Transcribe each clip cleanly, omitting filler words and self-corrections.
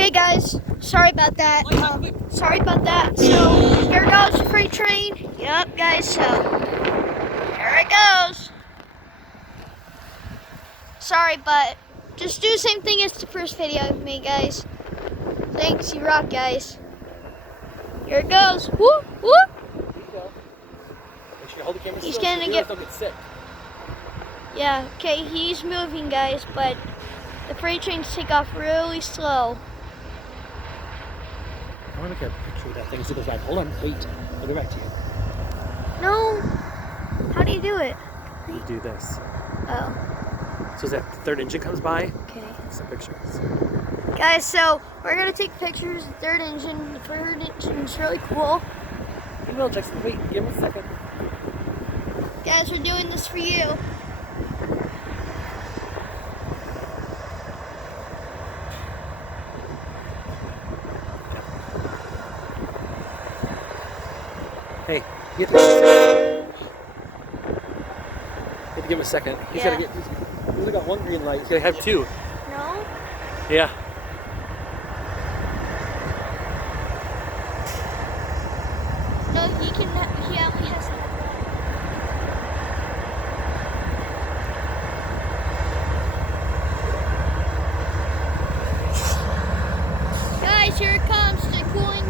Okay, guys, sorry about that. So here goes the freight train. Yep, guys. So here it goes. Sorry, but just do the same thing as the first video of me, guys. Thanks, you rock, guys. Here it goes. Woo, woo. There you go. Make sure you hold the camera He's still so gonna the get. don't get sick. Yeah. Okay, he's moving, guys, but the freight trains take off really slow. I want to get a picture of that thing as it goes by. Hold on, wait. I'll go back to you. No. How do you do it? You do this. Oh. So as that third engine comes by, Okay. take some pictures. Guys, so we're gonna take pictures of the third engine. The third engine's really cool. You will, Jackson. Wait, give him a second. Guys, we're doing this for you. Hey, you have to give him a second. He's Yeah. gotta get. He's only got one green light. He's gonna have two. No? Yeah. No, he can. He only has that. Guys, here it comes, the cool engine.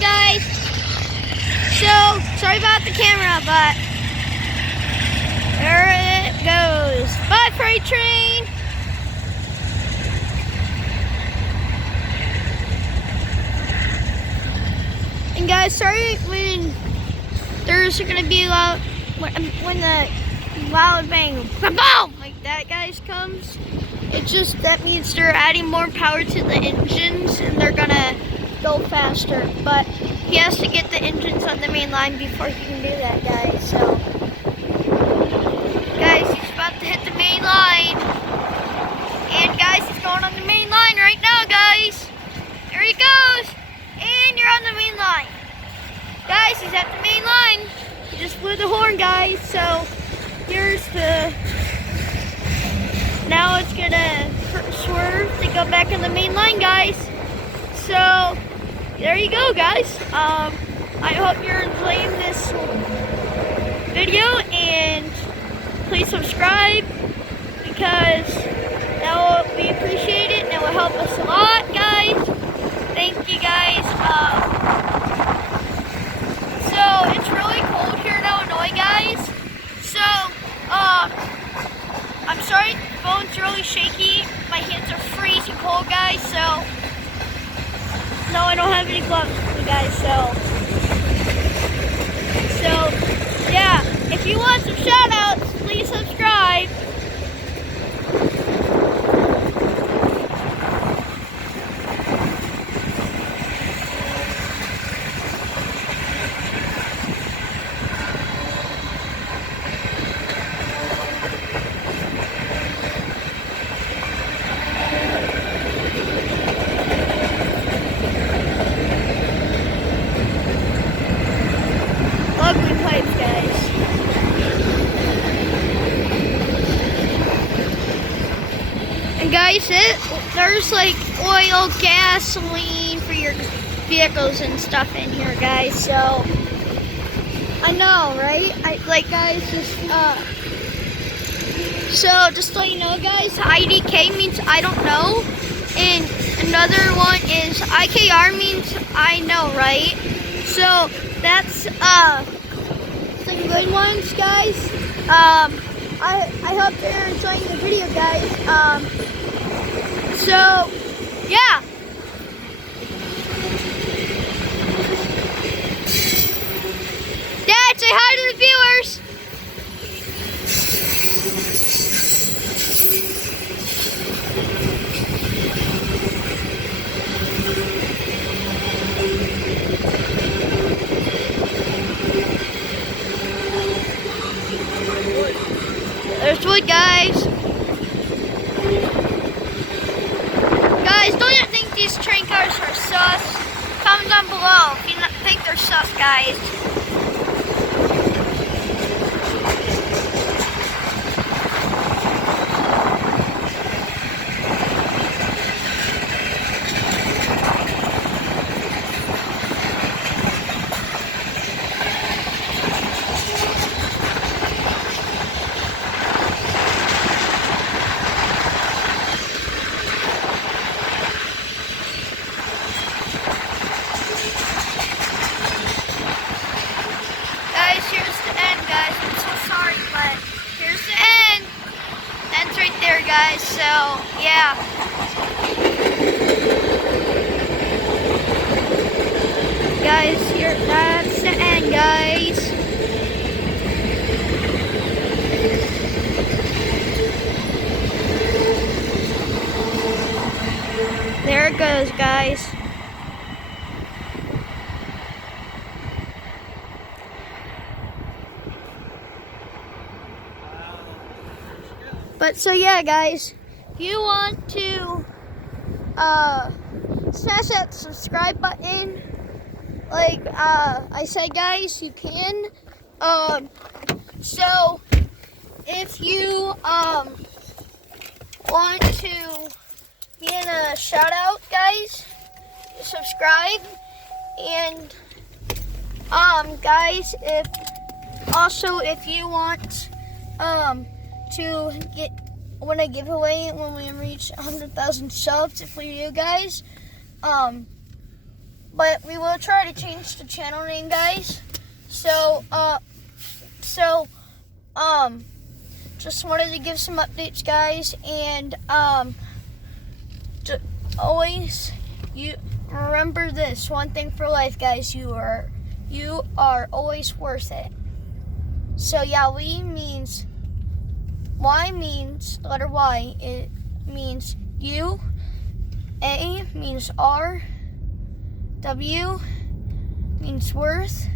Guys, so sorry about the camera, but there it goes. Bye, freight train. And guys, sorry when there's gonna be loud when the loud bang, boom, like that, guys, comes. It just that means they're adding more power to the engines and they're gonna go faster, but he has to get the engines on the main line before he can do that, guys. So guys, he's about to hit the main line, and guys, he's going on the main line right now, guys. There he goes, and you're on the main line, guys. He's at the main line. He just blew the horn, guys. So here's the, now it's gonna swerve to go back on the main line, guys. So there you go, guys. I hope you're enjoying this video, and please subscribe because that will be appreciated and it will help us a lot, guys. Thank you, guys. So it's really cold here in Illinois, guys. So I'm sorry, the phone's really shaky. My hands are freezing cold, guys. So no, I don't have any gloves with me, guys, so yeah, if you want some shout outs, please subscribe. Ugly pipes, guys. And guys, there's like oil, gasoline for your vehicles and stuff in here, guys. So I know, right? Guys, so just to let you know, guys, IDK means I don't know, and another one is IKR means I know, right? So that's some good ones, guys. I hope you're enjoying the video, guys. So yeah. Dad, say hi to the viewers. There's wood, guys. Guys, don't you think these train cars are sus? Comment down below if you think they're sus, guys. Guys, so yeah. Guys, that's the end, guys. There it goes, guys. But so yeah, guys, if you want to smash that subscribe button, like I said, guys, you can. So if you want to be in a shout out, guys, subscribe. And guys, if you want to win a giveaway when we reach 100,000 subs for you guys, but we will try to change the channel name, guys. So just wanted to give some updates, guys, and always you remember this one thing for life, guys. You are always worth it. So yeah, Y means the letter Y. It means you. A means R. W means worth.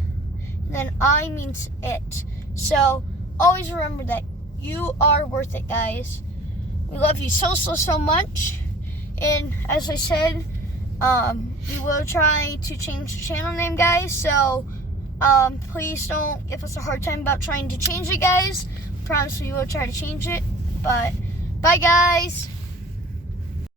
And then I means it. So always remember that you are worth it, guys. We love you so much. And as I said, we will try to change the channel name, guys. So please don't give us a hard time about trying to change it, guys. Promise we will try to change it. But bye, guys.